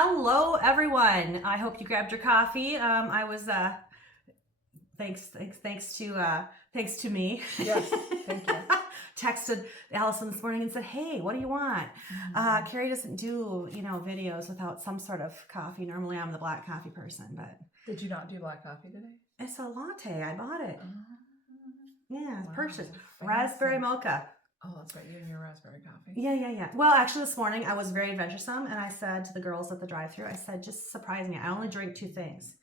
Hello, everyone. I hope you grabbed your coffee. I was thanks to me. Yes, thank you. Texted Alison this morning and said, "Hey, what do you want?" Carrie doesn't do videos without some sort of coffee. Normally, I'm the black coffee person, but Did you not do black coffee today? it's a latte. I bought it. Yeah, Wow, purchased fancy. raspberry mocha. Oh, that's right. You and your raspberry coffee. Yeah. Well, actually, this morning I was very adventuresome, and I said to the girls at the drive-thru, I said, "Just surprise me. I only drink two things.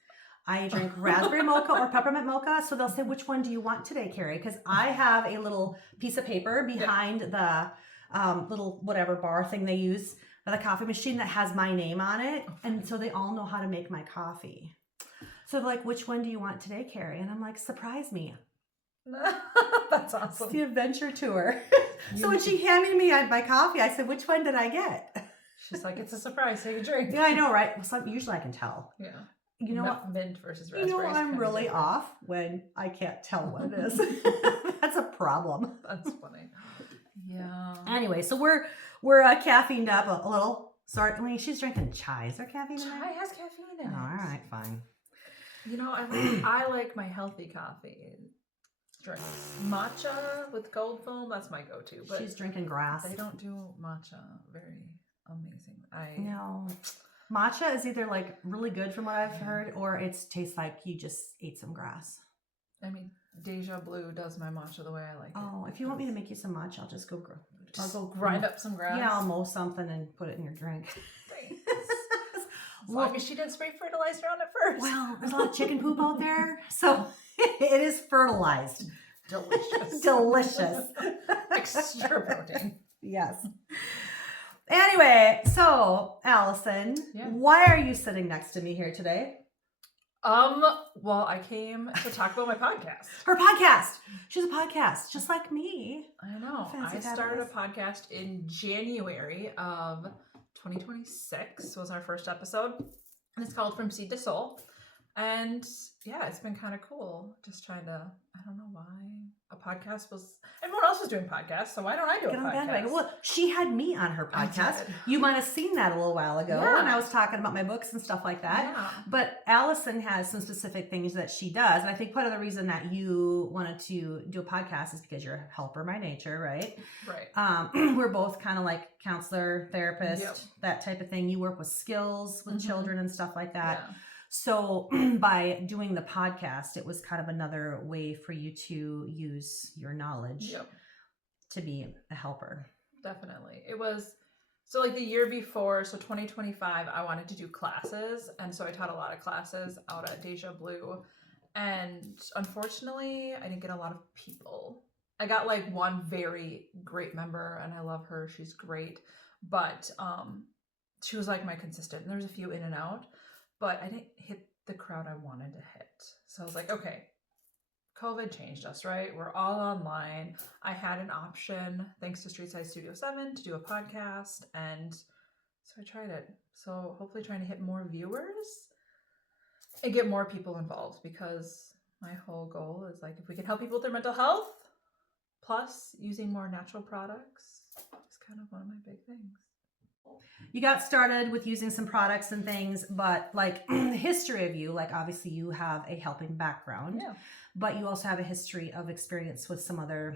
I drink raspberry mocha or peppermint mocha." So they'll say, "Which one do you want today, Carrie?" Because I have a little piece of paper behind the little whatever bar thing they use for the coffee machine that has my name on it, and so they all know how to make my coffee. So they're like, "Which one do you want today, Carrie?" And I'm like, "Surprise me." That's awesome. It's the adventure tour. So when she handed me my coffee, I said, "Which one did I get?" She's like, "It's a surprise. Take a drink." Yeah, I know, right? Well, usually I can tell. Yeah. You know what? Mint versus raspberry. I'm really off when I can't tell what it is. That's a problem. That's funny. Yeah. Anyway, so we're caffeined up a little. Sorry, I mean, she's drinking chai. Is there caffeine in Chai there? has caffeine in it. Oh, all right, fine. You know, I like my healthy coffee. Drink matcha with cold foam. That's my go-to. But She's drinking grass. they don't do matcha very amazing. No. Matcha is either like really good from what I've heard, or it tastes like you just ate some grass. I mean, Deja Blue does my matcha the way I like it. Oh, if you want me to make you some matcha, I'll just go grind up some grass. Yeah, I'll mow something and put it in your drink. As long as she didn't spray fertilizer on it first. Well, there's a lot of chicken poop out there, so it is fertilized. Delicious. Delicious. Extra protein. Yes. Anyway, so Allison, why are you sitting next to me here today? Well, I came to talk about my podcast. Her podcast. She has a podcast, just like me. I know. I started a podcast in January of 2026 was our first episode. And it's called From Seed to Soul. And yeah, it's been kind of cool. Just trying to, I don't know why a podcast was, everyone else was doing podcasts, so why don't I do a podcast? Well, she had me on her podcast. You might have seen that a little while ago. Yeah. And I was talking about my books and stuff like that. Yeah. But Allison has some specific things that she does. And I think part of the reason that you wanted to do a podcast is because you're a helper by nature, right? Right. We're both kind of like counselor, therapist, that type of thing. You work with skills with children and stuff like that. Yeah. So by doing the podcast, it was kind of another way for you to use your knowledge to be a helper. Definitely. It was, so like the year before, so 2025, I wanted to do classes. And so I taught a lot of classes out at Deja Blue. And unfortunately, I didn't get a lot of people. I got like one very great member and I love her. She's great. But she was like my consistent. And there was a few in and out. But I didn't hit the crowd I wanted to hit. So I was like, okay, COVID changed us, right? We're all online. I had an option, thanks to Streetside Studio 7, to do a podcast. And so I tried it. So hopefully trying to hit more viewers and get more people involved, because my whole goal is like, if we can help people with their mental health, plus using more natural products, it's kind of one of my big things. You got started with using some products and things, but like the history of you, like obviously you have a helping background, but you also have a history of experience with some other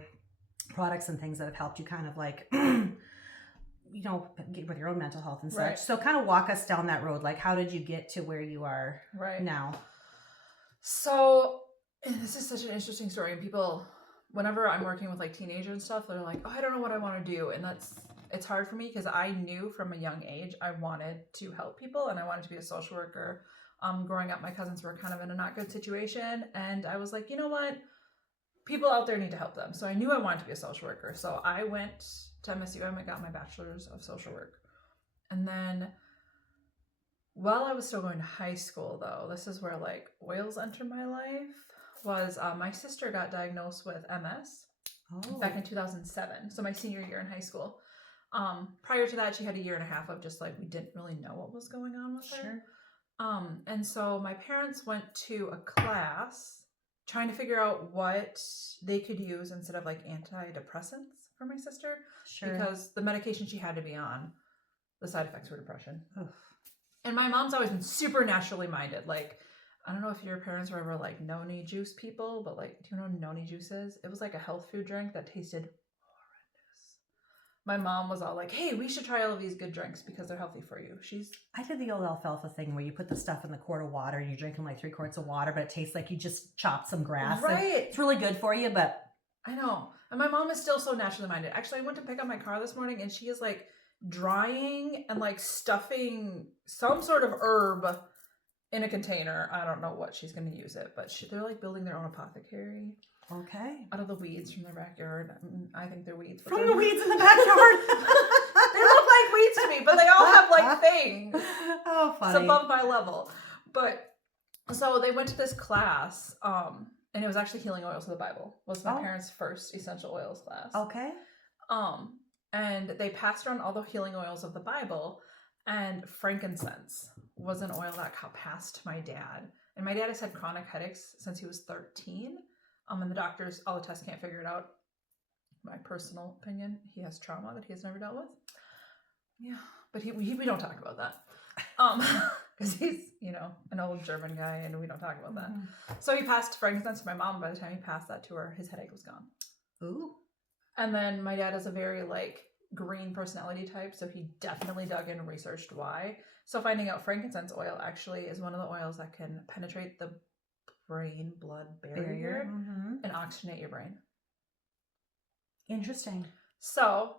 products and things that have helped you kind of like, get with your own mental health and such. Right. So kind of walk us down that road. Like, how did you get to where you are now? So this is such an interesting story. And people, whenever I'm working with like teenagers and stuff, they're like, "Oh, I don't know what I want to do." And it's hard for me because I knew from a young age I wanted to help people and I wanted to be a social worker. Growing up, my cousins were kind of in a not good situation. And I was like, you know what? People out there need to help them. So I knew I wanted to be a social worker. So I went to MSUM and got my bachelor's of social work. And then while I was still going to high school, though, this is where like oils entered my life, was my sister got diagnosed with MS back in 2007. So my senior year in high school. Prior to that, she had a year and a half of just like, we didn't really know what was going on with her. And so my parents went to a class trying to figure out what they could use instead of like antidepressants for my sister. Because the medication she had to be on, the side effects were depression. And my mom's always been super naturally minded. Like, I don't know if your parents were ever like noni juice people, but like, do you know what noni juice is? It was like a health food drink that tasted horrendous. My mom was all like, hey, we should try all of these good drinks because they're healthy for you. I did the old alfalfa thing where you put the stuff in the quart of water and you're drinking like 3 quarts of water, but it tastes like you just chopped some grass. Right. It's really good for you, but I know. And my mom is still so naturally minded. Actually, I went to pick up my car this morning and she is like drying and like stuffing some sort of herb in a container. I don't know what she's going to use it, but they're like building their own apothecary. Okay. Out of the weeds from their backyard. I think they're weeds. From the weeds in the backyard. They look like weeds to me, but they all have like things. Oh, funny. It's above my level. But so they went to this class, and it was actually healing oils of the Bible. Was my parents' first essential oils class. Okay. And they passed around all the healing oils of the Bible, and frankincense was an oil that got passed to my dad. And my dad has had chronic headaches since he was 13. And the doctors, all the tests can't figure it out. My personal opinion, he has trauma that he has never dealt with. Yeah, but we don't talk about that. Because he's, an old German guy, and we don't talk about that. So he passed frankincense to my mom. By the time he passed that to her, his headache was gone. Ooh. And then my dad is a very green personality type, so he definitely dug in and researched why. So finding out frankincense oil actually is one of the oils that can penetrate the brain-blood barrier and oxygenate your brain. Interesting. So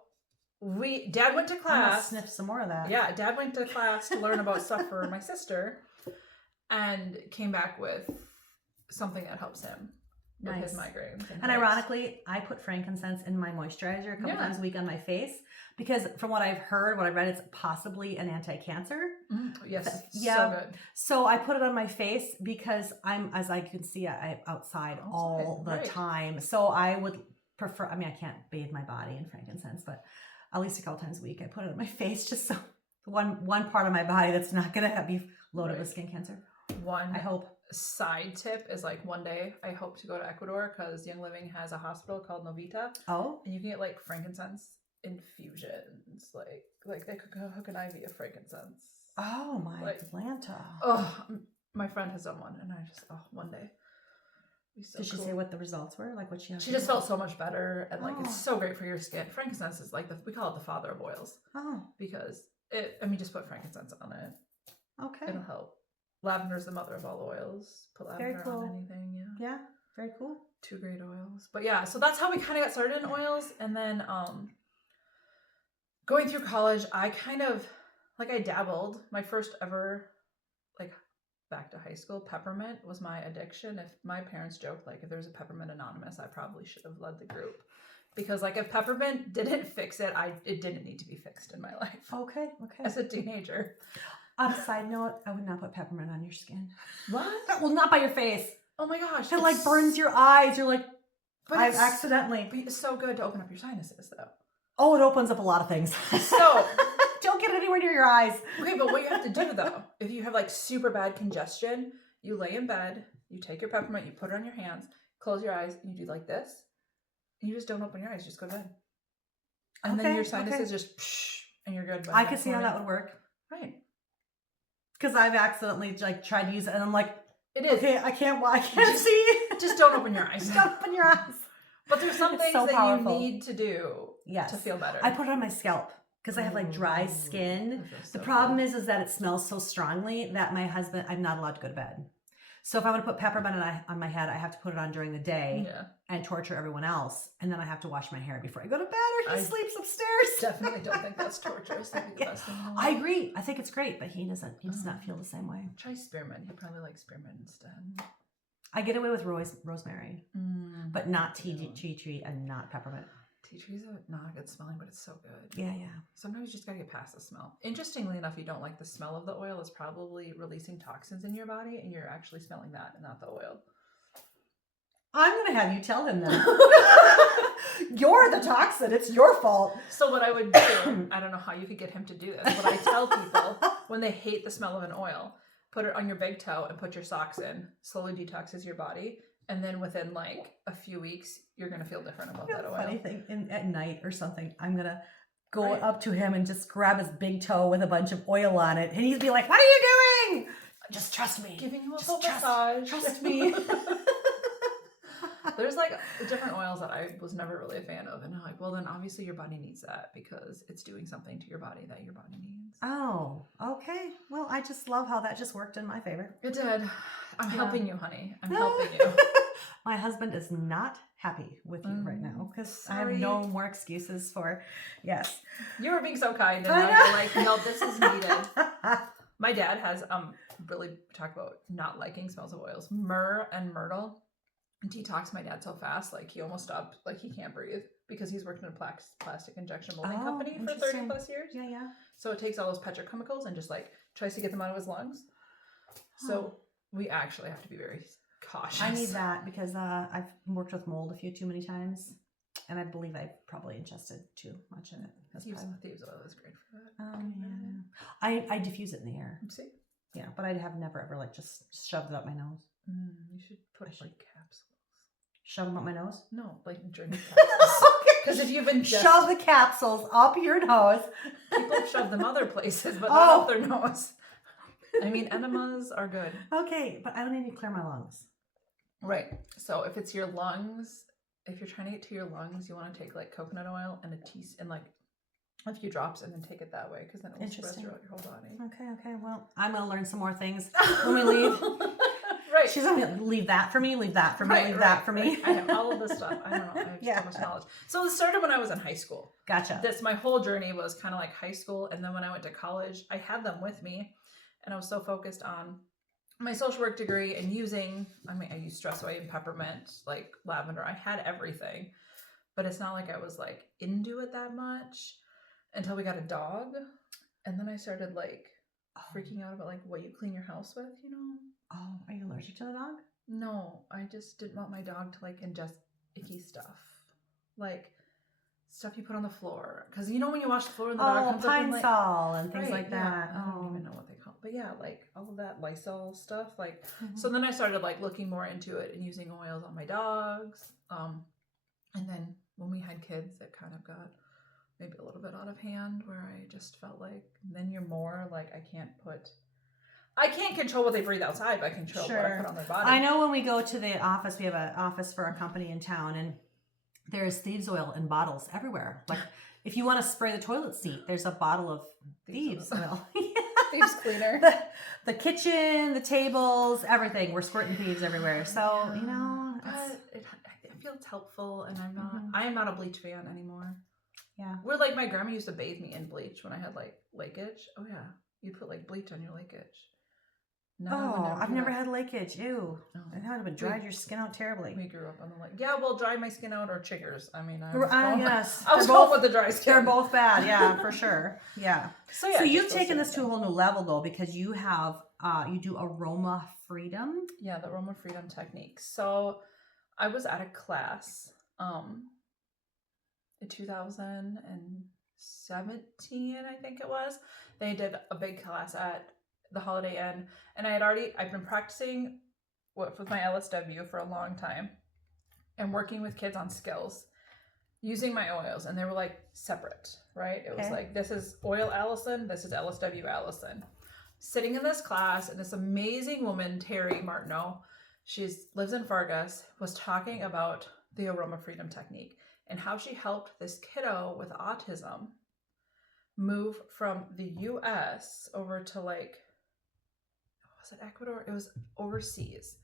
Dad went to class. I'm gonna sniff some more of that. Yeah, Dad went to class to learn about stuff for my sister, and came back with something that helps him with his migraines. And ironically, I put frankincense in my moisturizer a couple times a week on my face because, from what I've heard, what I read, it's possibly an anti-cancer. Yes, yeah. So good. So I put it on my face because as I can see, I'm outside all the time. So I would prefer. I mean, I can't bathe my body in frankincense, but at least a couple times a week, I put it on my face just so one part of my body that's not going to be loaded with skin cancer. I hope. Side tip is one day I hope to go to Ecuador because Young Living has a hospital called Novita. Oh. And you can get frankincense infusions. Like they could hook an IV of frankincense. Oh my Atlanta. Oh, my friend has done one, and I just one day. So Did she say what the results were? Like what she had? She just felt so much better, and it's so great for your skin. Frankincense is we call it the father of oils. Oh. Because just put frankincense on it. Okay. It'll help. Lavender is the mother of all oils. Put lavender on anything, yeah. Yeah, very cool. 2 great oils. But yeah, so that's how we kind of got started in oils. And then going through college, I kind of, I dabbled. My first ever, back to high school, peppermint was my addiction. If my parents joked, if there's a Peppermint Anonymous, I probably should have led the group. Because, if peppermint didn't fix it, it didn't need to be fixed in my life. Okay. As a teenager. On a side note, I would not put peppermint on your skin. What? Well, not by your face. Oh my gosh. It burns your eyes. You're like, I've accidentally. But it's so good to open up your sinuses, though. Oh, it opens up a lot of things. So. Don't get it anywhere near your eyes. Okay, but what you have to do, though, if you have super bad congestion, you lay in bed, you take your peppermint, you put it on your hands, close your eyes, and you do this. And you just don't open your eyes. Just go to bed. And then your sinuses just, and you're good. I could see how that would work. Right. Because I've accidentally tried to use it, and I'm like, it is. Okay, I can't see. Just don't open your eyes. Don't open your eyes. But there's some things that powerful. You need to do to feel better. I put it on my scalp because I have dry skin. The problem is that it smells so strongly that I'm not allowed to go to bed. So if I want to put peppermint on my head, I have to put it on during the day and torture everyone else. And then I have to wash my hair before I go to bed or he sleeps upstairs. Definitely don't think that's torturous. That'd be the best thing in the world. I agree. I think it's great, but he does not feel the same way. Try spearmint. He probably likes spearmint instead. I get away with rosemary, but not tea tree and not peppermint. Tea tree's not a good smelling, but it's so good. Yeah. Sometimes you just gotta get past the smell. Interestingly enough, you don't like the smell of the oil. It's probably releasing toxins in your body, and you're actually smelling that and not the oil. I'm gonna have you tell him that. You're the toxin. It's your fault. So what I would do, I don't know how you could get him to do this, but I tell people when they hate the smell of an oil, put it on your big toe and put your socks in. Slowly detoxes your body. And then within a few weeks, you're going to feel different about that oil. Funny thing, at night or something, I'm going to go Right. up to him and just grab his big toe with a bunch of oil on it. And he'd be like, what are you doing? Just trust me. Giving you a Just full trust- massage. Trust me. There's like different oils that I was never really a fan of. And I'm like, well, then obviously your body needs that because it's doing something to your body that your body needs. Oh, okay. Well, I just love how that just worked in my favor. It did. I'm Yeah. helping you, honey. I'm helping you. My husband is not happy with you right now because I have sorry. no more excuses for, yes. You were being so kind. And I now know. you're like, no, this is needed. My dad has really talk about not liking smells of oils. Myrrh and myrtle detox my dad so fast, like he almost stopped, like he can't breathe because he's worked in a plastic injection molding company for 30 interesting. plus years. Yeah, yeah. So it takes all those petrochemicals and just like tries to get them out of his lungs. So we actually have to be very cautious. I need that because I've worked with mold too many times, and I believe I probably ingested too much of it. Thieves oil is great for that. Yeah. I diffuse it in the air. See? Yeah, but I have never ever like just shoved it up my nose. You should put like capsules. Shove them up my nose? No, like drink capsules. Because if you've been shove the capsules up your nose. People shove them other places, but not up their nose. I mean, enemas are good. Okay, but I don't need to clear my lungs. Right. So if it's your lungs, if you're trying to get to your lungs, you want to take like coconut oil and like a few drops and then take it that way because then it will spread throughout your whole body. Okay. Well, I'm going to learn some more things when we leave. Right. She's going to leave that for me, leave that for me, leave that for me. I have all of this stuff. I don't know. I have so much knowledge. So it started when I was in high school. Gotcha. My whole journey was kind of like high school. And then when I went to college, I had them with me. And I was so focused on my social work degree and I used stress away and peppermint, like lavender. I had everything. But it's not like I was like into it that much until we got a dog. And then I started like freaking out about like what you clean your house with, you know? Oh, are you allergic to the dog? No, I just didn't want my dog to like ingest icky stuff. Like stuff you put on the floor. Because you know when you wash the floor and the dog comes up and like... Pine-Sol and things Right, like that. I don't even know what they call it. But yeah, like all of that Lysol stuff. Like So then I started like looking more into it and using oils on my dogs. And then when we had kids, it kind of got maybe a little bit out of hand where I just felt like then you're more like I can't control what they breathe outside, but I can control what I put on their body. I know when we go to the office, we have an office for a company in town, and there's thieves oil in bottles everywhere. Like if you want to spray the toilet seat, there's a bottle of thieves oil. Thieves cleaner. The kitchen, the tables, everything. We're squirting thieves everywhere. So, you know. I feel it's helpful, and I am not a bleach fan anymore. Yeah. We're like, my grandma used to bathe me in bleach when I had like leakage. Oh yeah. You'd put like bleach on your leakage. No, I've never had leakage. Ew. That would have dried your skin out terribly. We grew up on the like, yeah, well, dry my skin out or chiggers. I mean, yes. I was going with the dry skin. They're both bad. Yeah, for sure. Yeah. So you've taken this to a whole new level though, because you have, you do Aroma Freedom. Yeah, the Aroma Freedom technique. So I was at a class, in 2017, I think it was. They did a big class at the Holiday Inn, and I've been practicing with my LSW for a long time and working with kids on skills using my oils, and they were like separate, right? It was like, this is oil Alison, this is LSW Alison. Sitting in this class, and this amazing woman, Terry Martineau, she lives in Fargus, was talking about the Aroma Freedom technique and how she helped this kiddo with autism move from the US over to like, was it Ecuador? It was overseas.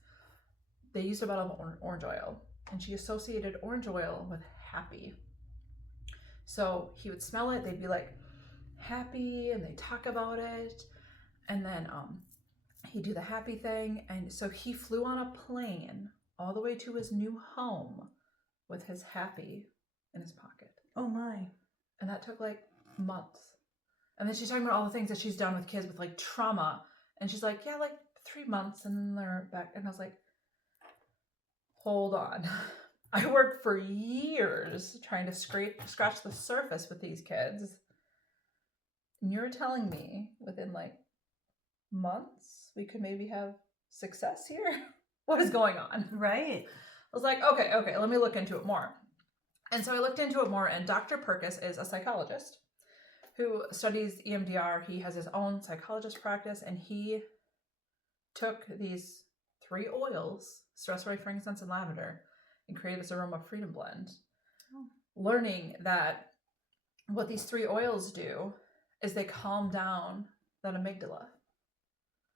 They used a bottle of orange oil, and she associated orange oil with happy. So he would smell it, they'd be like happy, and they talk about it. And then he'd do the happy thing. And so he flew on a plane all the way to his new home with his happy in his pocket. Oh my. And that took like months. And then she's talking about all the things that she's done with kids with like trauma. And she's like, yeah, like 3 months, and then they're back. And I was like, hold on. I worked for years trying to scratch the surface with these kids. And you're telling me within like months we could maybe have success here? What is going on? Right. I was like, okay, let me look into it more. And so I looked into it more, and Dr. Perkis is a psychologist. who studies EMDR. He has his own psychologist practice, and he took these 3 oils, stress-away, frankincense, and lavender, and created this Aroma Freedom blend. Learning that what these 3 oils do is they calm down that amygdala.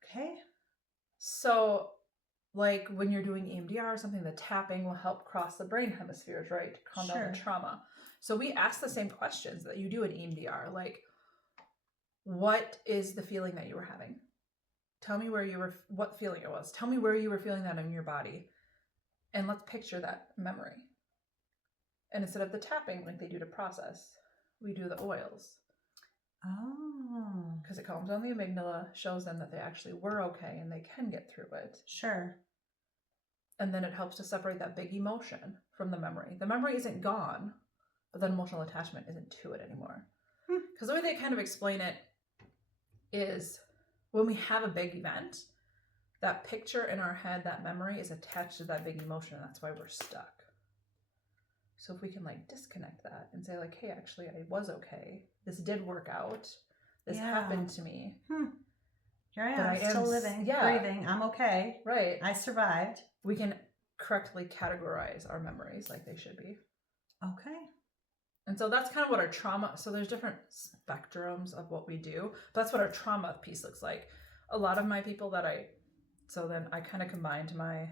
Okay. So, like when you're doing EMDR or something, the tapping will help cross the brain hemispheres, right? To calm down the trauma. So we ask the same questions that you do in EMDR, like, what is the feeling that you were having? Tell me what feeling it was. Tell me where you were feeling that in your body. And let's picture that memory. And instead of the tapping like they do to process, we do the oils. Oh. Because it calms down the amygdala, shows them that they actually were okay and they can get through it. Sure. And then it helps to separate that big emotion from the memory. The memory isn't gone, but that emotional attachment isn't to it anymore. Because the way they kind of explain it is when we have a big event, that picture in our head, that memory is attached to that big emotion, and that's why we're stuck. So if we can like disconnect that and say like, hey, actually I was okay. This did work out. This happened to me. Here I am, still living, breathing. I'm okay. Right. I survived. We can correctly categorize our memories like they should be. Okay. And so that's kind of what our trauma, so there's different spectrums of what we do. But that's what our trauma piece looks like. A lot of my people so then I kind of combined my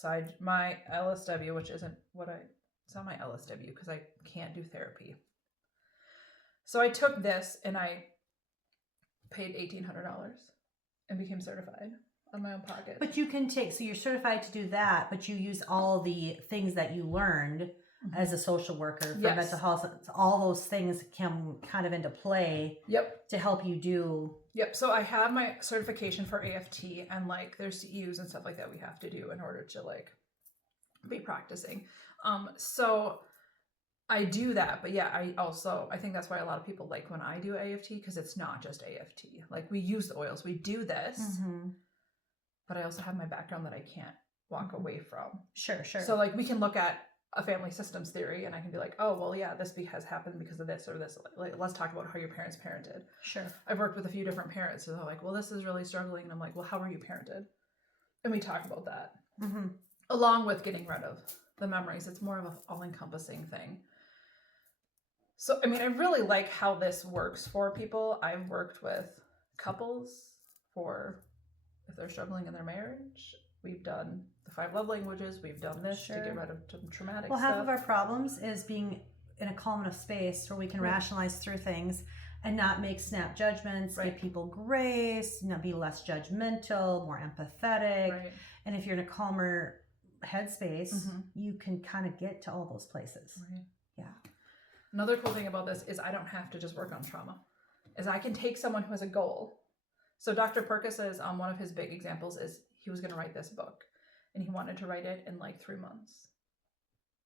LSW, which isn't it's not my LSW because I can't do therapy. So I took this and I paid $1,800 and became certified on my own pocket. But you can so you're certified to do that, but you use all the things that you learned as a social worker for mental health. All those things come kind of into play to help you do. So I have my certification for AFT and like there's CEUs and stuff like that we have to do in order to like be practicing. So I do that, but I think that's why a lot of people like when I do AFT because it's not just AFT. Like we use the oils, we do this, but I also have my background that I can't walk away from. Sure. So like we can look at a family systems theory and I can be like, oh, well, yeah, this has happened because of this or this. Like, let's talk about how your parents parented. Sure. I've worked with a few different parents and they're like, well, this is really struggling. And I'm like, well, how were you parented? And we talk about that along with getting rid of the memories. It's more of an all-encompassing thing. So, I mean, I really like how this works for people. I've worked with couples for if they're struggling in their marriage. We've done the 5 love languages. We've done this to get rid of traumatic stuff. Half of our problems is being in a calm enough space where we can rationalize through things and not make snap judgments, give people grace, be less judgmental, more empathetic. Right. And if you're in a calmer headspace, you can kind of get to all those places. Right. Yeah. Another cool thing about this is I don't have to just work on trauma. Is I can take someone who has a goal. So Dr. Perkis is one of his big examples is he was going to write this book and he wanted to write it in like 3 months.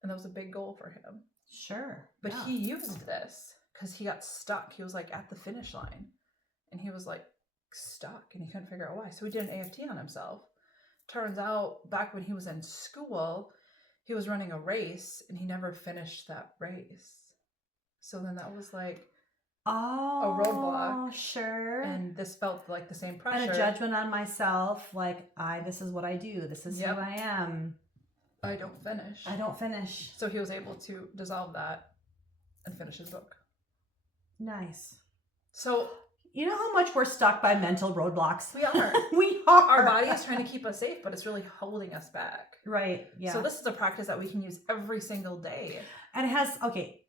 And that was a big goal for him. Sure. But he used this because he got stuck. He was like at the finish line and he was like stuck and he couldn't figure out why. So he did an AFT on himself. Turns out back when he was in school, he was running a race and he never finished that race. So then that was like a roadblock. Sure. And this felt like the same pressure. And a judgment on myself, like this is what I do. This is who I am. I don't finish. So he was able to dissolve that and finish his book. Nice. So you know how much we're stuck by mental roadblocks? We are. We are. Our body is trying to keep us safe, but it's really holding us back. Right. Yeah. So this is a practice that we can use every single day. And it has,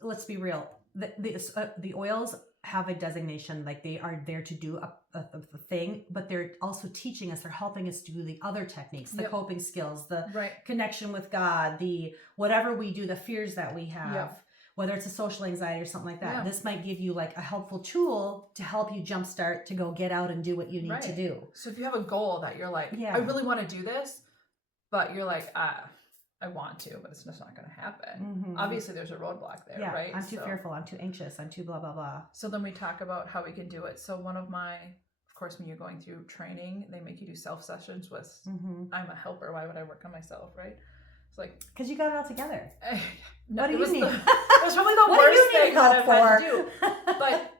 let's be real. The oils have a designation, like they are there to do a thing, but they're also teaching us, they're helping us do the other techniques, the coping skills, the connection with God, the whatever we do, the fears that we have, whether it's a social anxiety or something like that. Yeah. This might give you like a helpful tool to help you jumpstart to go get out and do what you need to do. So if you have a goal that you're like, I really want to do this, but you're like, I want to, but it's just not going to happen. Obviously, there's a roadblock there, right? I'm too fearful. I'm too anxious. I'm too blah, blah, blah. So then we talk about how we can do it. So one of of course, when you're going through training, they make you do self-sessions with, I'm a helper. Why would I work on myself, right? It's like... Because you got it all together. No, what do you need? It was probably the worst thing that I've had to do. But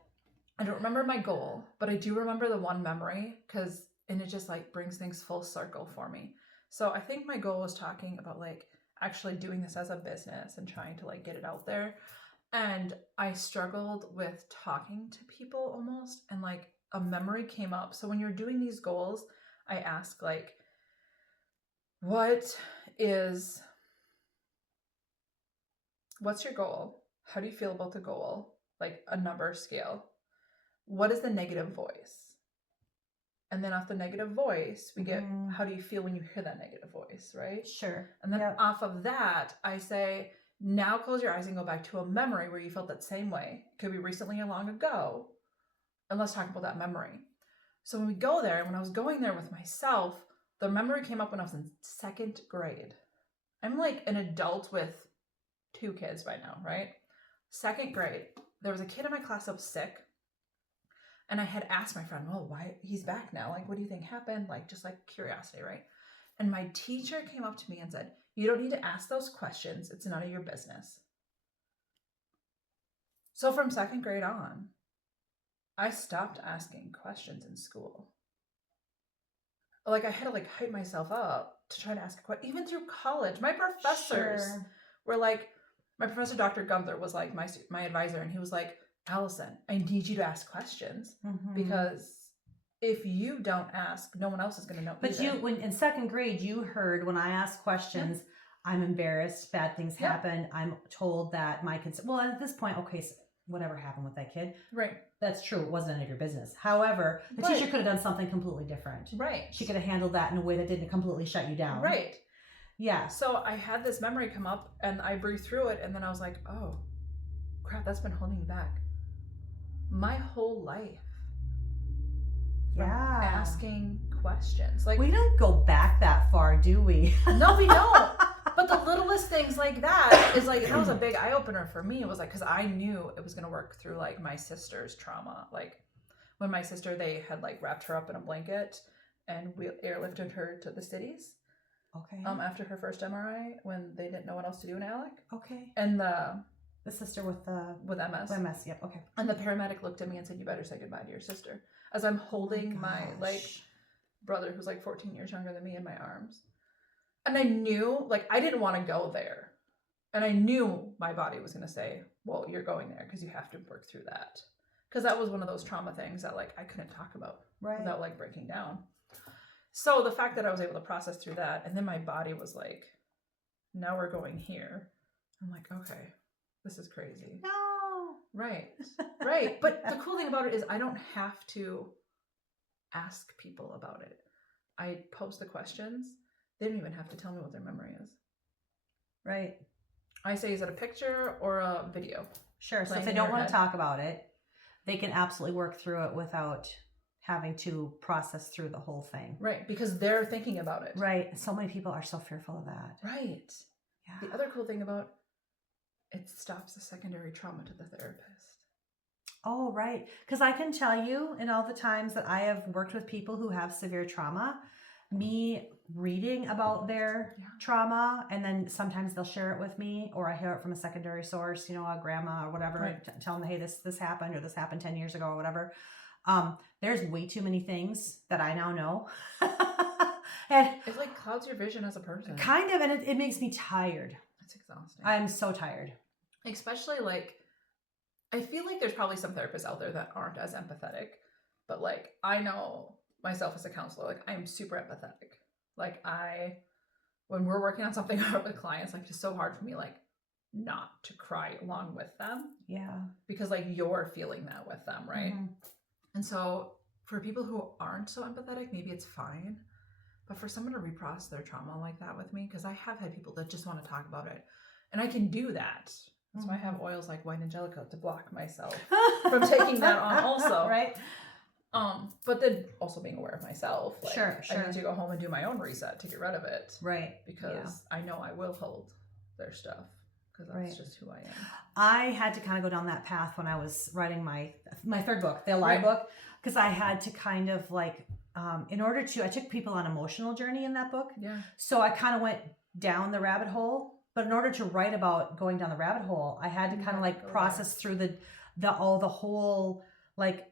I don't remember my goal, but I do remember the one memory and it just like brings things full circle for me. So I think my goal was talking about like actually doing this as a business and trying to like get it out there. And I struggled with talking to people almost, and like a memory came up. So when you're doing these goals, I ask like, what's your goal? How do you feel about the goal? Like a number scale. What is the negative voice? And then off the negative voice, we get, how do you feel when you hear that negative voice, right? Sure. And then off of that, I say, now close your eyes and go back to a memory where you felt that same way. It could be recently or long ago. And let's talk about that memory. So when we go there, when I was going there with myself, the memory came up when I was in 2nd grade. I'm like an adult with 2 kids by now, right? 2nd grade. There was a kid in my class that was sick. And I had asked my friend, oh, why he's back now? Like, what do you think happened? Like, just like curiosity, right? And my teacher came up to me and said, you don't need to ask those questions. It's none of your business. So from 2nd grade on, I stopped asking questions in school. Like, I had to like hype myself up to try to ask a question. Even through college, my professors were like, my professor, Dr. Gunther, was like my advisor. And he was like, Allison, I need you to ask questions because if you don't ask, no one else is going to know. But either. when in 2nd grade, you heard when I asked questions, I'm embarrassed, bad things happen. I'm told that my kids, well, at this point, okay, so whatever happened with that kid. Right. That's true. It wasn't any of your business. However, the teacher could have done something completely different. Right. She could have handled that in a way that didn't completely shut you down. Right. Yeah. So I had this memory come up and I breathed through it. And then I was like, oh, crap, that's been holding me back my whole life. Yeah. Asking questions. Like, we don't go back that far, do we? No, we don't. But the littlest things like that is like, that was a big eye opener for me. It was like, because I knew it was going to work through like my sister's trauma. Like when my sister, they had like wrapped her up in a blanket and we airlifted her to the cities. Okay. After her first MRI, when they didn't know what else to do in Alec. Okay. And the sister with MS. With MS, yep. Okay. And the paramedic looked at me and said, "You better say goodbye to your sister." As I'm holding my like brother who's like 14 years younger than me in my arms. And I knew, like, I didn't want to go there. And I knew my body was going to say, well, you're going there because you have to work through that. Because that was one of those trauma things that, like, I couldn't talk about without, like, breaking down. So the fact that I was able to process through that, and then my body was like, now we're going here. I'm like, okay, this is crazy. No. Right. Right. But the cool thing about it is I don't have to ask people about it. I post the questions. They don't even have to tell me what their memory is. Right. I say, is it a picture or a video? Sure. So if they don't want to talk about it, they can absolutely work through it without having to process through the whole thing. Right. Because they're thinking about it. Right. So many people are so fearful of that. Right. Yeah. The other cool thing about it stops the secondary trauma to the therapist. Oh, right. Because I can tell you in all the times that I have worked with people who have severe trauma, me reading about their trauma, and then sometimes they'll share it with me, or I hear it from a secondary source, you know, a grandma or whatever, tell them, hey, this happened, or this happened 10 years ago or whatever. There's way too many things that I now know. And it like clouds your vision as a person. Kind of, and it makes me tired. It's exhausting. I'm so tired. Especially like, I feel like there's probably some therapists out there that aren't as empathetic, but like, I know myself as a counselor, like I am super empathetic. Like when we're working on something with clients, like it's so hard for me, like not to cry along with them. Yeah. Because like you're feeling that with them, right? Mm-hmm. And so for people who aren't so empathetic, maybe it's fine. But for someone to reprocess their trauma like that with me, because I have had people that just want to talk about it. And I can do that. That's why I have oils like White Angelica to block myself from taking that on also. Right. But then also being aware of myself. Like, sure. I need to go home and do my own reset to get rid of it. Right. Because I know I will hold their stuff. Because that's just who I am. I had to kind of go down that path when I was writing my third book, the Lie book. Because I had to kind of like, I took people on an emotional journey in that book. Yeah. So I kind of went down the rabbit hole. But in order to write about going down the rabbit hole, I had to kind of like process through the whole like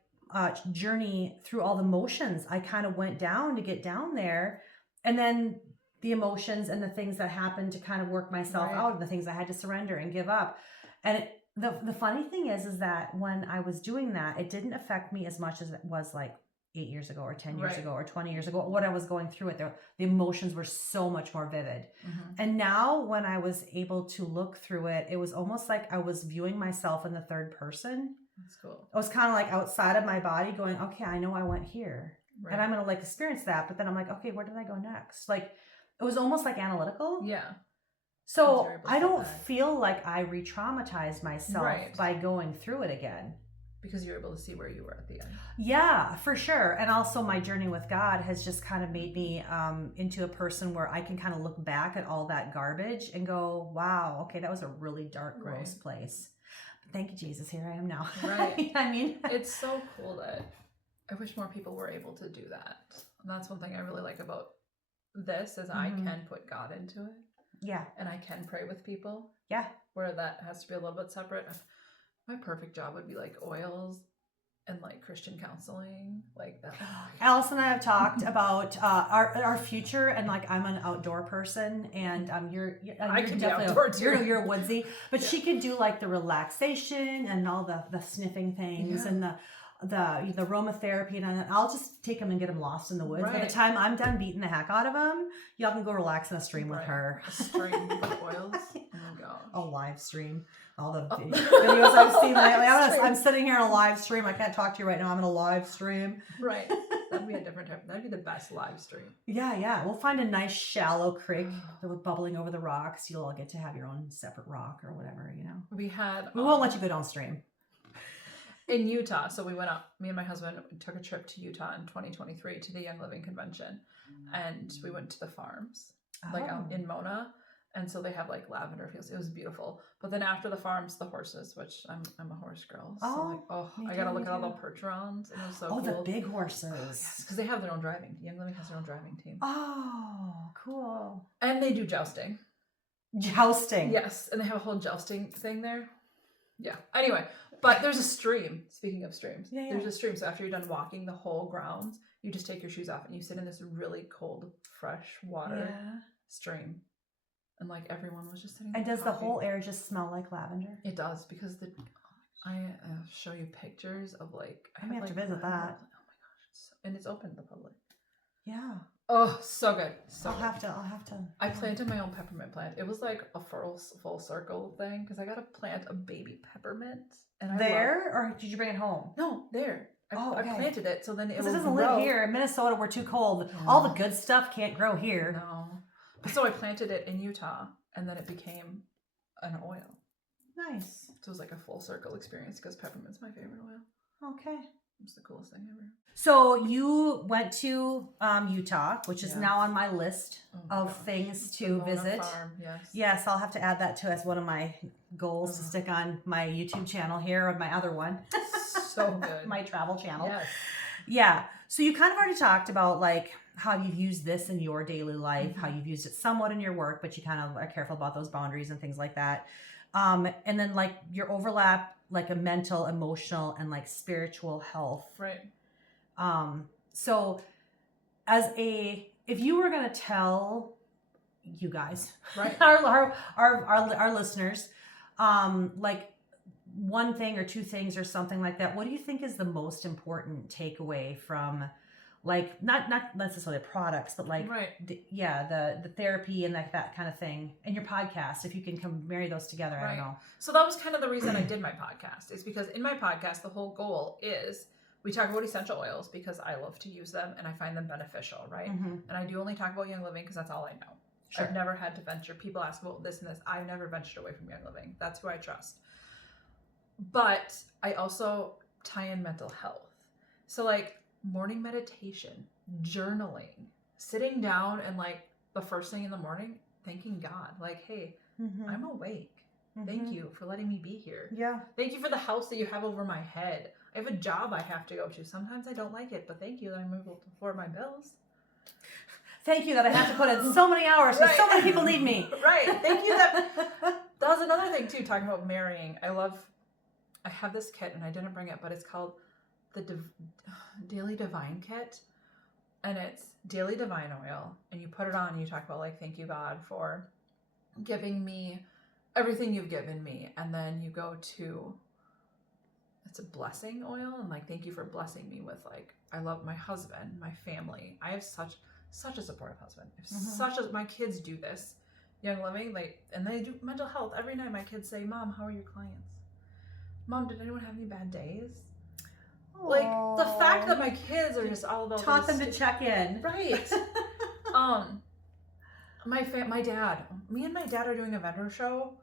journey through all the motions. I kind of went down to get down there, and then the emotions and the things that happened to kind of work myself out, and the things I had to surrender and give up. And the funny thing is that when I was doing that, it didn't affect me as much as it was like 8 years ago or 10 years ago or 20 years ago, what I was going through it. The emotions were so much more vivid. And now when I was able to look through it, it was almost like I was viewing myself in the third person. That's cool. I was kind of like outside of my body going, okay, I know I went here and I'm going to like experience that. But then I'm like, okay, where did I go next? Like, it was almost like analytical. Yeah. So I don't feel like I re-traumatized myself by going through it again. Because you're able to see where you were at the end. Yeah, for sure. And also my journey with God has just kind of made me into a person where I can kind of look back at all that garbage and go, wow, okay, that was a really dark, gross place. But thank you, Jesus. Here I am now. Right. I mean, it's so cool that I wish more people were able to do that. And that's one thing I really like about this is I can put God into it. Yeah. And I can pray with people. Yeah. Where that has to be a little bit separate. My perfect job would be like oils and like Christian counseling, like that. Alison and I have talked about our future, and like I'm an outdoor person, and you're can definitely outdoor too. You're a woodsy, but she could do like the relaxation and all the sniffing things and the aroma therapy, and I'll just take them and get them lost in the woods. By the time I'm done beating the heck out of them, y'all can go relax in a stream with her. A stream with oils. Oh my gosh. A live stream. All the videos I've seen lately. I'm sitting here on a live stream. I can't talk to you right now. I'm in a live stream. Right. That'd be a different type. That'd be the best live stream. Yeah. We'll find a nice shallow creek with bubbling over the rocks. You'll all get to have your own separate rock or whatever, you know. We won't let you go downstream. In Utah. So we went up, me and my husband took a trip to Utah in 2023 to the Young Living Convention. And we went to the farms, like out in Mona. And so they have like lavender fields. It was beautiful. But then after the farms, the horses, which I'm a horse girl. So I got to look at all the percherons. And it was so cool. The big horses. Yes, because they have their own driving. Young Living has their own driving team. Oh, cool. And they do jousting. Jousting. Yes. And they have a whole jousting thing there. Yeah. Anyway, but there's a stream. Speaking of streams, there's a stream. So after you're done walking the whole grounds, you just take your shoes off and you sit in this really cold, fresh water stream. And like everyone was just sitting there. And does the whole air just smell like lavender? It does, because I show you pictures of like I have to visit that. Oh my gosh, and it's open to the public. Yeah. Oh, so good. So I'll have to. I planted my own peppermint plant. It was like a full circle thing because I got to plant a baby peppermint. And or did you bring it home? No, there. I planted it, so then it doesn't live here in Minnesota. We're too cold. All the good stuff can't grow here. No. So I planted it in Utah, and then it became an oil. Nice. So it was like a full circle experience because peppermint's my favorite oil. Okay. It's the coolest thing ever. So you went to Utah, which is now on my list of things to visit. Farm, yes, I'll have to add that to as one of my goals to stick on my YouTube channel here, or my other one. So good. My travel channel. Yes. Yeah. So you kind of already talked about like how you've used this in your daily life, how you've used it somewhat in your work, but you kind of are careful about those boundaries and things like that. And then like your overlap, like a mental, emotional, and like spiritual health. Right. So if you were going to tell you guys, right, our listeners, like one thing or two things or something like that, what do you think is the most important takeaway from like not necessarily products, but like the therapy and like that kind of thing, and your podcast, if you can marry those together? I don't know. So that was kind of the reason I did my podcast, is because in my podcast the whole goal is we talk about essential oils because I love to use them and I find them beneficial, right? And I do only talk about Young Living because that's all I know. Sure. I've never had to venture. People ask about this and this. I've never ventured away from Young Living. That's who I trust. But I also tie in mental health. So like morning meditation, journaling, sitting down and like the first thing in the morning, thanking God, like, hey, I'm awake. Thank you for letting me be here. Yeah. Thank you for the house that you have over my head. I have a job I have to go to. Sometimes I don't like it, but thank you that I'm able to afford my bills. Thank you that I have to put in so many hours because so many people need me. Right. Thank you that was another thing too, talking about marrying. I have this kit and I didn't bring it, but it's called the Daily Divine Kit, and it's Daily Divine Oil, and you put it on and you talk about like, thank you God for giving me everything you've given me, and then you go to, it's a blessing oil, and like, thank you for blessing me with like, I love my husband, my family. I have such a supportive husband. My kids do this, Young Living, like, and they do mental health every night. My kids say, Mom, how are your clients? Mom, did anyone have any bad days? Aww. Like, the fact that my kids are just all about taught them to check in. Right. Me and my dad are doing a vendor show.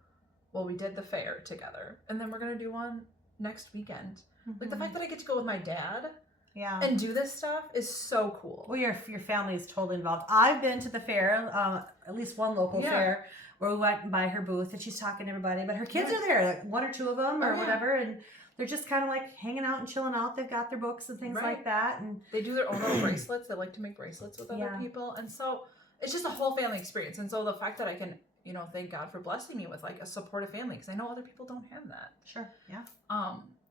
Well, we did the fair together, and then we're gonna do one next weekend. Like, the fact that I get to go with my dad, and do this stuff is so cool. Well, your family is totally involved. I've been to the fair, at least one local fair, where we went by her booth, and she's talking to everybody, but her kids are there, like one or two of them or whatever, and they're just kind of like hanging out and chilling out. They've got their books and things like that, and they do their own little bracelets. They like to make bracelets with other people, and so it's just a whole family experience. And so the fact that I can, thank God for blessing me with like a supportive family, because I know other people don't have that. Sure. Yeah.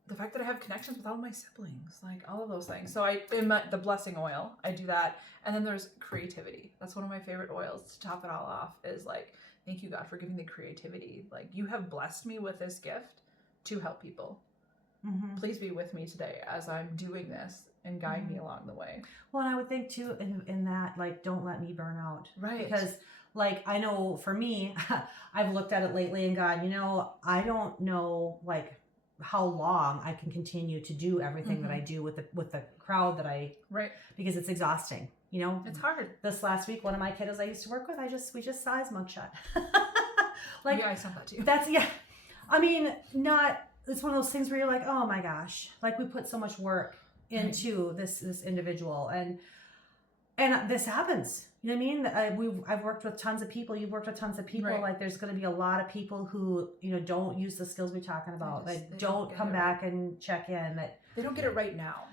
The fact that I have connections with all my siblings, like all of those things. So the blessing oil, I do that. And then there's creativity. That's one of my favorite oils to top it all off, is like, thank you God for giving the creativity. Like, you have blessed me with this gift to help people. Please be with me today as I'm doing this and guide me along the way. Well, and I would think too in that, like, don't let me burn out. Right. Because like, I know for me, I've looked at it lately and God, I don't know like how long I can continue to do everything that I do with the crowd that because it's exhausting. It's hard. This last week, one of my kiddos I used to work with, we just saw his mugshot. Like, yeah, I saw that too. That's I mean, it's one of those things where you're like, oh my gosh, like, we put so much work into this individual, and this happens. You know what I mean? I've worked with tons of people. You've worked with tons of people. Like, there's going to be a lot of people who, don't use the skills we're talking about. They don't come back and check in. That they don't get it right now.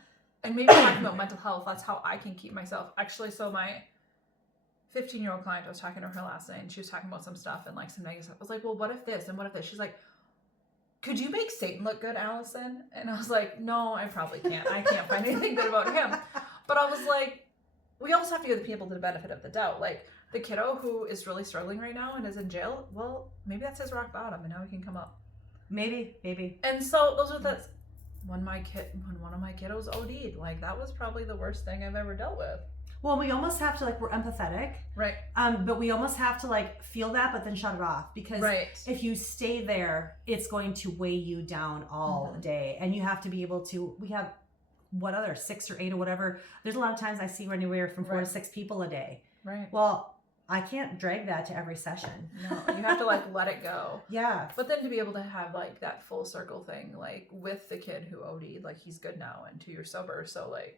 And maybe talking about mental health, that's how I can keep myself. Actually, so my 15-year-old client, I was talking to her last night, and she was talking about some stuff and like some negative stuff. I was like, well, what if this and what if this? She's like, could you make Satan look good, Allison? And I was like, no, I probably can't. I can't find anything good about him. But I was like, we also have to give the people the benefit of the doubt. Like, the kiddo who is really struggling right now and is in jail, well, maybe that's his rock bottom, and now he can come up. Maybe. And so those are when one of my kiddos OD'd, like, that was probably the worst thing I've ever dealt with. Well, we almost have to, like, we're empathetic. Right. But we almost have to, like, feel that, but then shut it off. Because if you stay there, it's going to weigh you down all day. And you have to be able to, we have, 6 or 8 or whatever. There's a lot of times I see anywhere from 4 to 6 people a day. Right. Well, I can't drag that to every session. No, you have to like let it go. Yeah. But then to be able to have like that full circle thing, like with the kid who OD'd, like, he's good now and 2 years sober. So like,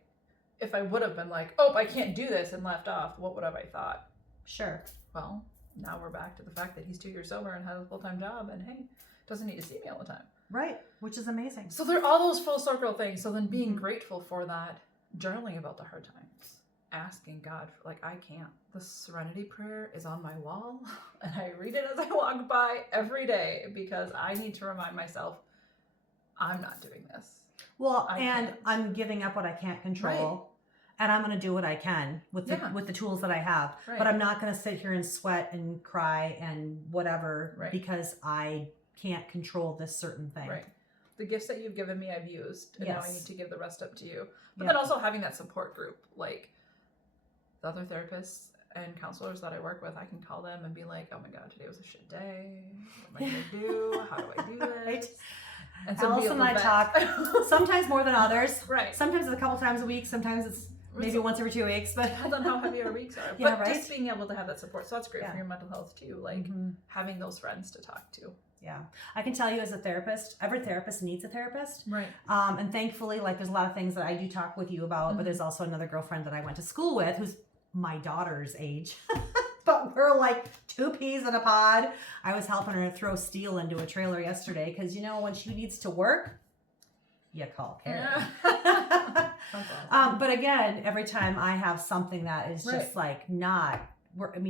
if I would have been like, oh, I can't do this and left off, what would have I thought? Sure. Well, now we're back to the fact that he's 2 years sober and has a full-time job, and hey, doesn't need to see me all the time. Right, which is amazing. So there are all those full circle things. So then being grateful for that, journaling about the hard times, asking God for, like, I can't. The Serenity Prayer is on my wall, and I read it as I walk by every day, because I need to remind myself, I'm not doing this. Well, I'm giving up what I can't control. Right. And I'm going to do what I can with the tools that I have. Right. But I'm not going to sit here and sweat and cry and whatever because I can't control this certain thing. Right. The gifts that you've given me, I've used, and now I need to give the rest up to you. But then also having that support group, like the other therapists and counselors that I work with, I can call them and be like, oh my God, today was a shit day. What am I going to do? How do I do this? Right. And so Alison and I talk sometimes more than others. Right. Sometimes it's a couple times a week. Sometimes it's maybe once every 2 weeks. But depends on how heavy our weeks are. But just being able to have that support. So that's great for your mental health too. Like having those friends to talk to. Yeah. I can tell you as a therapist, every therapist needs a therapist. Right. And thankfully, like, there's a lot of things that I do talk with you about, but there's also another girlfriend that I went to school with who's my daughter's age. But we're like 2 peas in a pod. I was helping her throw steel into a trailer yesterday because, when she needs to work, you call Karen. Yeah. But again, every time I have something that is just like not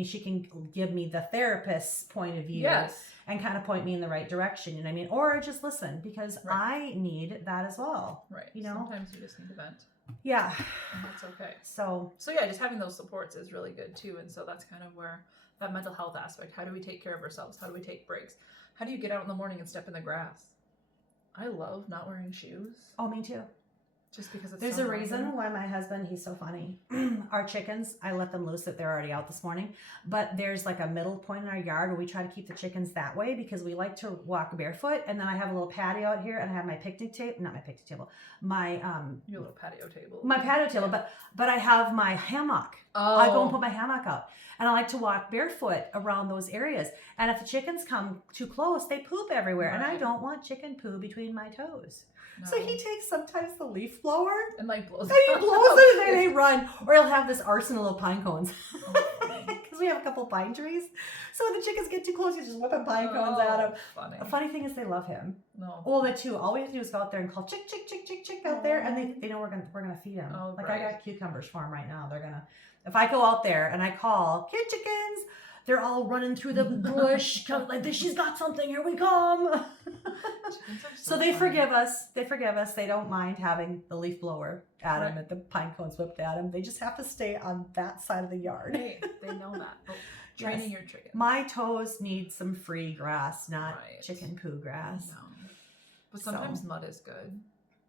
she can give me the therapist's point of view. Yes. And kind of point me in the right direction, you know what I mean? Or just listen, because Right. I need that as well. Right. You know? Sometimes you just need to vent. Yeah. And that's okay. So yeah, just having those supports is really good too. And so that's kind of where that mental health aspect, how do we take care of ourselves? How do we take breaks? How do you get out in the morning and step in the grass? I love not wearing shoes. Oh, me too. Just because it's There's so a reason normal. why my husband, he's so funny. Our chickens, I let them loose if they're already out this morning. But there's like a middle point in our yard where we try to keep the chickens that way because we like to walk barefoot. And then I have a little patio out here and I have my picnic table, not my picnic table, my Your little patio table. my patio table, but I have my hammock. Oh. I go and put my hammock out. And I like to walk barefoot around those areas. And if the chickens come too close, they poop everywhere. And I Right. don't want chicken poo between my toes. No. So he takes sometimes the leaf blower and like blows and he blows it and then they run. Or he'll have this arsenal of pine cones. Oh, Because we have a couple pine trees. So when the chickens get too close, he's just whipping pine cones at them. Funny. The funny thing is they love him. No. Well, that too. All we have to do is go out there and call chick, chick, chick, chick, chick out there. And they know we're gonna feed him. Oh, like right. I got cucumbers for him right now. They're gonna, if I go out there and I call, kid chickens, they're all running through the bush. Like, she's got something, here we come. Chickens are So they funny. forgive us. They forgive us. They don't mind having the leaf blower at them, Right. at the pine cones whipped at them. They just have to stay on that side of the yard. Hey, they know that. Oh, training your chickens. My toes need some free grass, not Right. chicken poo grass. No. But sometimes So- mud is good.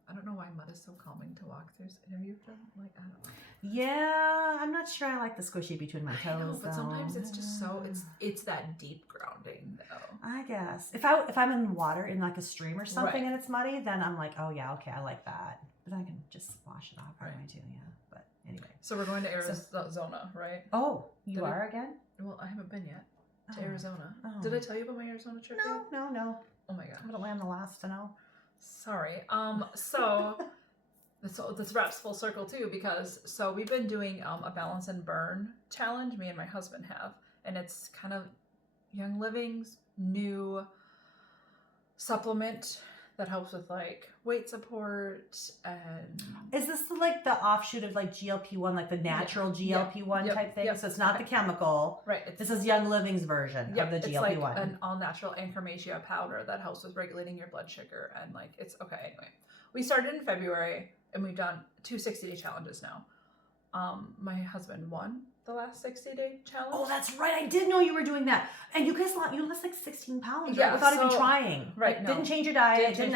I don't know why mud is so calming to walk through. Have you ever like I don't know. Yeah, I'm not sure I like the squishy between my toes. I know, but though. sometimes it's just so it's that deep grounding though. I guess if I'm in water in like a stream or something Right. and it's muddy, then I'm like, oh yeah, okay, I like that. But then I can just wash it off. Right. Right. Too, yeah. But anyway. So we're going to Arizona, right? Oh, you Did I- are again? Well, I haven't been yet to Oh. Arizona. Oh. Did I tell you about my Arizona trip yet? No. Oh my god. I'm gonna land the last to know. Sorry. So this wraps full circle too because so we've been doing a balance and burn challenge. Me and my husband have, and it's kind of Young Living's new supplement that helps with like weight support and Is this like the offshoot of like GLP-1, like the natural GLP-1 Yep. type thing? Yep. So it's not the chemical. right. It's, This is Young Living's version yep, of the it's GLP-1. like an all natural Ancromatia powder that helps with regulating your blood sugar and like it's okay. Anyway, we started in February and we've done 2 60-day challenges now. My husband won the last 60-day challenge. Oh, that's right. I did know you were doing that. And you guys lost like 16 pounds, Yeah, right? Without even so- trying. right, Like, no. Didn't change your diet. Didn't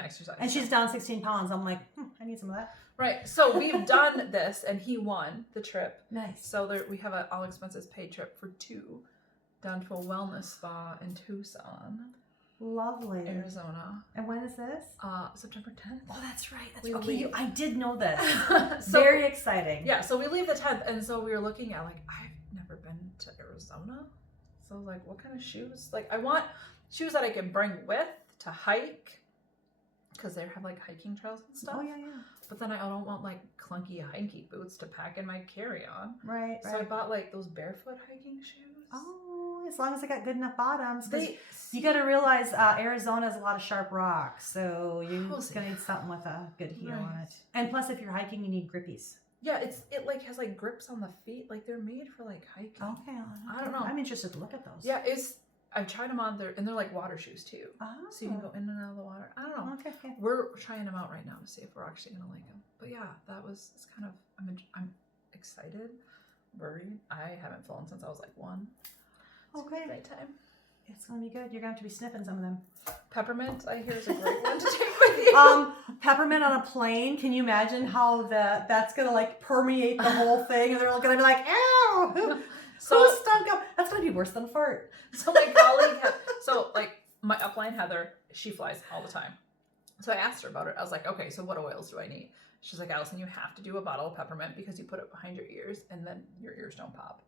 exercise. And she's down 16 pounds. I'm like, I need some of that. right. So we've done this, and he won the trip. Nice. So we have an all expenses paid trip for 2 down to a wellness spa in Tucson, Lovely. Arizona. And when is this? September 10th. Oh, that's right. That's We okay. leave. I did know this. So- Very exciting. Yeah, so we leave the 10th, and so we were looking at like I've never been to Arizona, so like what kind of shoes? Like I want shoes that I can bring with to hike, because they have like hiking trails and stuff. Oh, yeah. But then I don't want like clunky hiking boots to pack in my carry-on. Right. So I bought like those barefoot hiking shoes. Oh, as long as I got good enough bottoms. 'Cause They you got to realize Arizona has a lot of sharp rocks, so you're We'll going see. to need something with a good heel on Right. it. And plus, if you're hiking, you need grippies. yeah, it like has like grips on the feet, like they're made for like hiking. Okay. I don't know. I'm interested to look at those. Yeah, I've tried them on there, and they're like water shoes too, Oh. so you can go in and out of the water. I don't know. Okay. We're trying them out right now to see if we're actually gonna like them. But yeah, it's kind of I'm excited, worried. I haven't flown since I was like 1. It's Okay. a great time. It's going to be good. You're going to have to be sniffing some of them. Peppermint, I hear, is a great one to take with you. Peppermint on a plane. Can you imagine how that's going to like permeate the whole thing? And they're all going to be like, "Ow! Who stunk up?" That's going to be worse than a fart. So my colleague, like my upline Heather, she flies all the time. So I asked her about it. I was like, okay, so what oils do I need? She's like, Alison, you have to do a bottle of peppermint because you put it behind your ears and then your ears don't pop.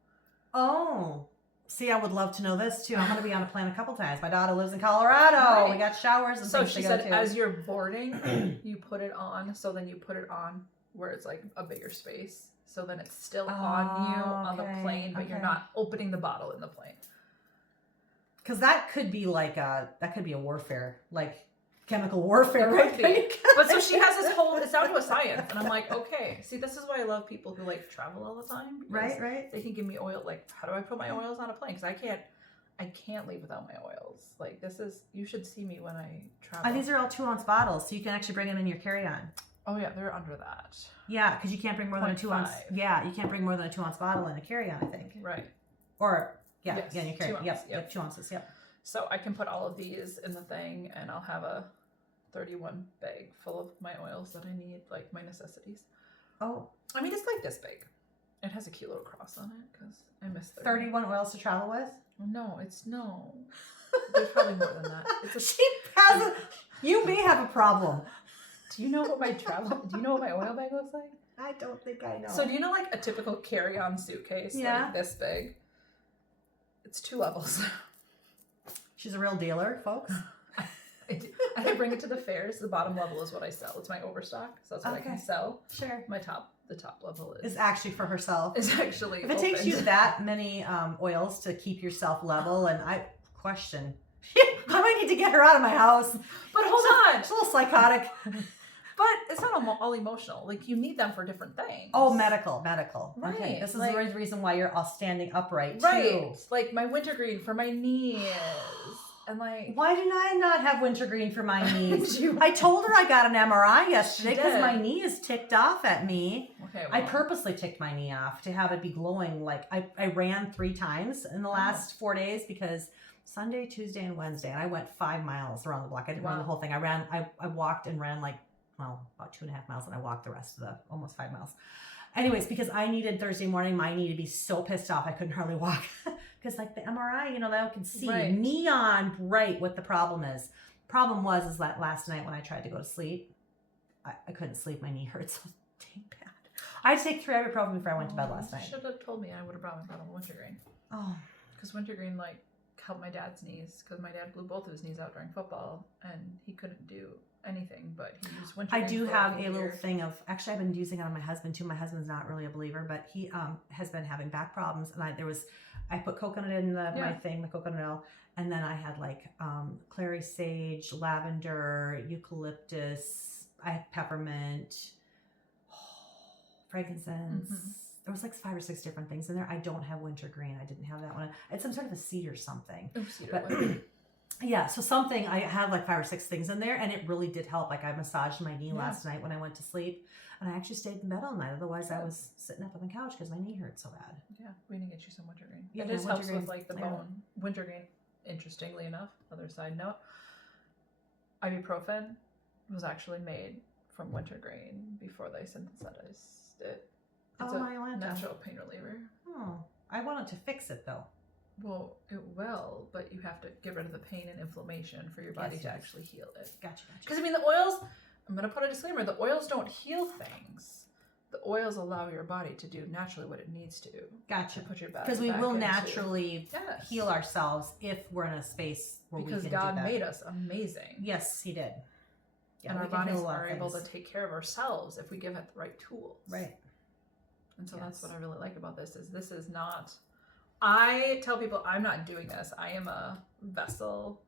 Oh. See, I would love to know this too. I'm going to be on a plane a couple times. My daughter lives in Colorado. Right. We got showers and So things she to go said, to. as you're boarding, you put it on. So then you put it on where it's like a bigger space. So then it's still on you on the okay, plane, but you're okay. not opening the bottle in the plane. Because that could be a warfare. Like, chemical warfare, It right? could be. But so she has this whole, it's down to a science. And I'm like, okay. See, this is why I love people who like travel all the time. Because Right. they can give me oil. Like, how do I put my oils on a plane? Because I can't leave without my oils. Like, you should see me when I travel. These are all 2-ounce bottles, so you can actually bring them in your carry-on. Oh yeah, they're under that. Yeah, because you can't bring more than a 2-ounce. 0.5. Yeah, you can't bring more than a 2-ounce bottle in a carry-on, I think. Right. Or Yes, in your carry-on. 2 ounce, Yep, 2 ounces. Yep. So I can put all of these in the thing, and I'll have a 31 bag full of my oils that I need, like my necessities. Oh, I mean, it's like this big. It has a cute little cross on it because I miss 31 oils to travel with. No. There's probably more than that. She has a. You may have a problem. Do you know what my oil bag looks like? I don't think I know. So do you know like a typical carry-on suitcase, like this big? It's 2 levels. She's a real dealer, folks. I bring it to the fairs. The bottom level is what I sell. It's my overstock, so that's what I can sell. Sure. The top level is actually for herself. Is actually. If it takes you that many oils to keep yourself level, and I question, I might need to get her out of my house. But hold on, she's a little psychotic. But it's not all emotional. Like, you need them for different things. Oh, medical. Right. Okay, this is the reason why you're all standing upright right. too. Like my wintergreen for my knees. And like, why did I not have wintergreen for my knees? I told her I got an MRI yesterday because my knee is ticked off at me. Okay, well. I purposely ticked my knee off to have it be glowing. Like I ran 3 times in the last 4 days because Sunday, Tuesday, and Wednesday, and I went 5 miles around the block. I didn't run the whole thing. I walked and ran about 2.5 miles, and I walked the rest of the almost 5 miles. Anyways, because I needed Thursday morning, my knee to be so pissed off I couldn't hardly walk. Because like the MRI, that I can see neon bright what the problem is. Problem was that last night when I tried to go to sleep, I couldn't sleep. My knee hurt so dang bad. I had to take 3 ibuprofen before I went to bed last night. You should have told me. I would have brought my bottle of wintergreen. Oh. Because wintergreen like helped my dad's knees. Because my dad blew both of his knees out during football, and he couldn't do anything, but he used wintergreen. I do have a little thing of, actually I've been using it on my husband too. My husband's not really a believer, but he has been having back problems, and I put coconut in my thing, the coconut oil, and then I had like clary sage, lavender, eucalyptus, I had peppermint, frankincense. Mm-hmm. There was like 5 or 6 different things in there. I don't have wintergreen. I didn't have that one. It's some sort of a cedar something. Oh, cedar. Yeah, so something, I had like 5 or 6 things in there, and it really did help. Like I massaged my knee last night when I went to sleep, and I actually stayed in bed all night. Otherwise, I was sitting up on the couch because my knee hurt so bad. Yeah, we need to get you some wintergreen. Yeah, it just helps with like the bone. Wintergreen, interestingly enough, other side note, ibuprofen was actually made from wintergreen before they synthesized it. It's a natural pain reliever. Oh, I wanted to fix it though. Well, it will, but you have to get rid of the pain and inflammation for your body to actually heal it. Gotcha. Because, I mean, the oils, I'm going to put a disclaimer, the oils don't heal things. The oils allow your body to do naturally what it needs to. Gotcha. To put your body because we will naturally heal ourselves if we're in a space where we can do that. Because God made us amazing. Yes, He did. Yeah, and our bodies are able to take care of ourselves if we give it the right tools. Right. And so that's what I really like about this is not... I tell people I'm not doing this. I am a vessel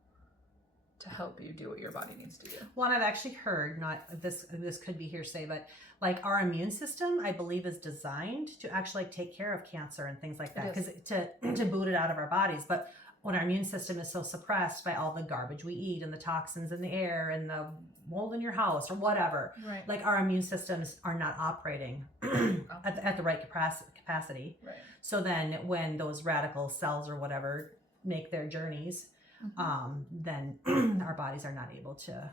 to help you do what your body needs to do. Well, and I've actually heard, not this could be hearsay, but like our immune system, I believe, is designed to actually take care of cancer and things like that, because to boot it out of our bodies. But when our immune system is so suppressed by all the garbage we eat and the toxins in the air and the mold in your house or whatever, like our immune systems are not operating at the right capacity. Right. So then when those radical cells or whatever make their journeys, then our bodies are not able to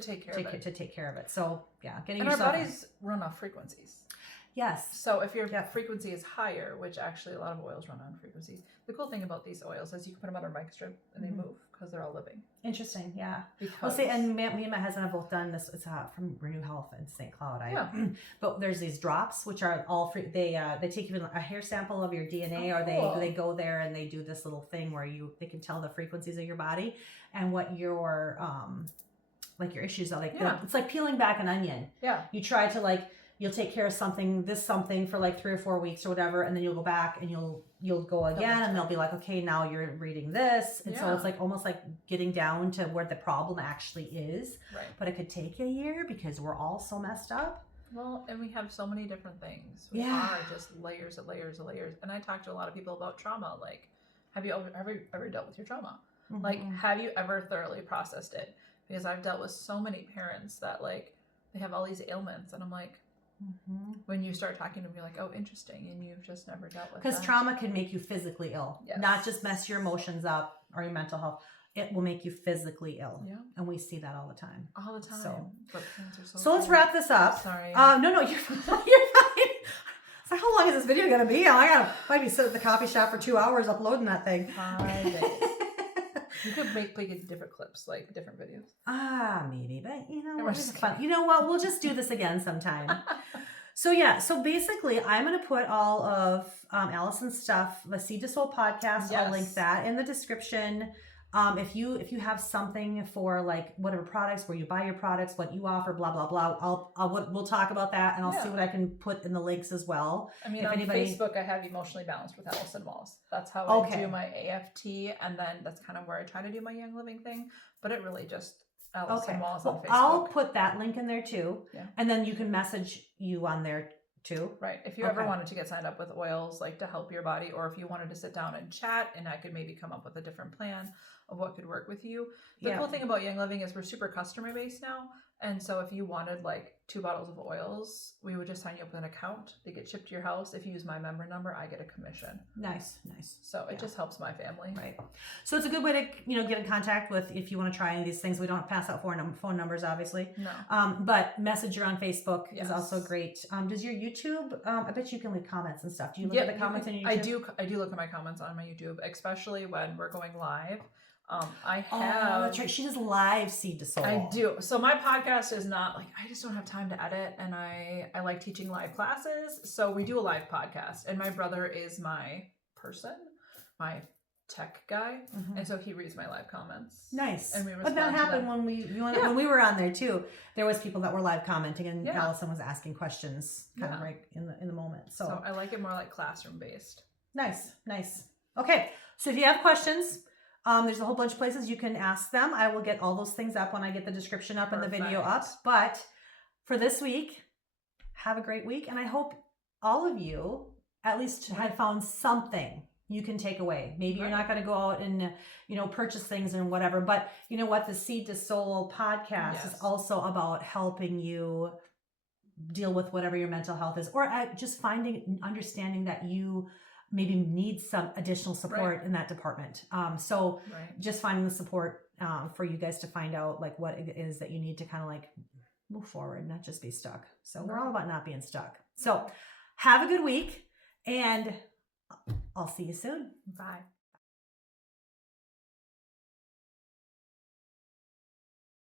take care of it. So and our bodies run off frequencies. Yes. So if your frequency is higher, which actually a lot of oils run on frequencies, the cool thing about these oils is you can put them on a mic strip and they move because they're all living. Interesting. Yeah. Well, see, and me and my husband have both done this. It's from Renew Health in St. Cloud. But there's these drops which are all free. They take even a hair sample of your DNA, or they go there and they do this little thing where they can tell the frequencies of your body and what your like your issues are. Like it's like peeling back an onion. Yeah. You try to like you'll take care of something for like 3 or 4 weeks or whatever, and then you'll go back and you'll go again, and they'll be like, okay, now you're reading this, and so it's like almost like getting down to where the problem actually is. Right. But it could take a year because we're all so messed up. Well, and we have so many different things. We are just layers and layers and layers. And I talk to a lot of people about trauma. Like, have you ever dealt with your trauma? Mm-hmm. Like, have you ever thoroughly processed it? Because I've dealt with so many parents that, like, they have all these ailments. And I'm like, when you start talking to them, you're like, oh, interesting. And you've just never dealt with that. Because trauma can make you physically ill, not just mess your emotions up or your mental health. It will make you physically ill. Yeah. And we see that all the time. All the time. So let's wrap this up. Sorry. No, you're fine. You're fine. So how long is this video going to be? I might be sitting at the coffee shop for 2 hours uploading that thing. 5 days. You could make different clips, like different videos. Maybe. But it's fun. You know what? We'll just do this again sometime. So basically I'm going to put all of Alison's stuff, the Seed to Soul podcast. I'll link that in the description. If you have something for like whatever products, where you buy your products, what you offer, blah blah blah, we'll talk about that, and I'll see what I can put in the links as well. I mean, on Facebook, I have Emotionally Balanced with Alison Walz. That's how I do my AFT, and then that's kind of where I try to do my Young Living thing. But it really just Alison Walz on Facebook. I'll put that link in there too, and then you can message you on there too. Right. If you ever wanted to get signed up with oils, like to help your body, or if you wanted to sit down and chat, and I could maybe come up with a different plan of what could work with you. The cool thing about Young Living is we're super customer based now. And so if you wanted like 2 bottles of oils, we would just sign you up with an account. They get shipped to your house. If you use my member number, I get a commission. Nice. So it just helps my family. Right. So it's a good way to, get in contact with if you want to try any of these things. We don't pass out phone numbers, obviously. No. But Messenger on Facebook is also great. Does your YouTube, I bet you can leave comments and stuff. Do you look at the comments on your YouTube? I do look at my comments on my YouTube, especially when we're going live. I have. That's right. She does live Seed to Soul. I do. So my podcast is not like, I just don't have time to edit, and I like teaching live classes. So we do a live podcast, and my brother is my my tech guy, and so he reads my live comments. Nice. And we but that happened when we were on there too. There was people that were live commenting, and Alison was asking questions kind of right in the moment. So I like it more like classroom based. Nice. Okay, so if you have questions. There's a whole bunch of places you can ask them. I will get all those things up when I get the description up and the video up. But for this week, have a great week. And I hope all of you at least had found something you can take away. Maybe you're not going to go out and, purchase things and whatever. But you know what? The Seed to Soul podcast is also about helping you deal with whatever your mental health is, or just understanding that you maybe need some additional support in that department. So just finding the support for you guys to find out like what it is that you need to kind of like move forward, not just be stuck. So we're all about not being stuck. So have a good week, and I'll see you soon. Bye.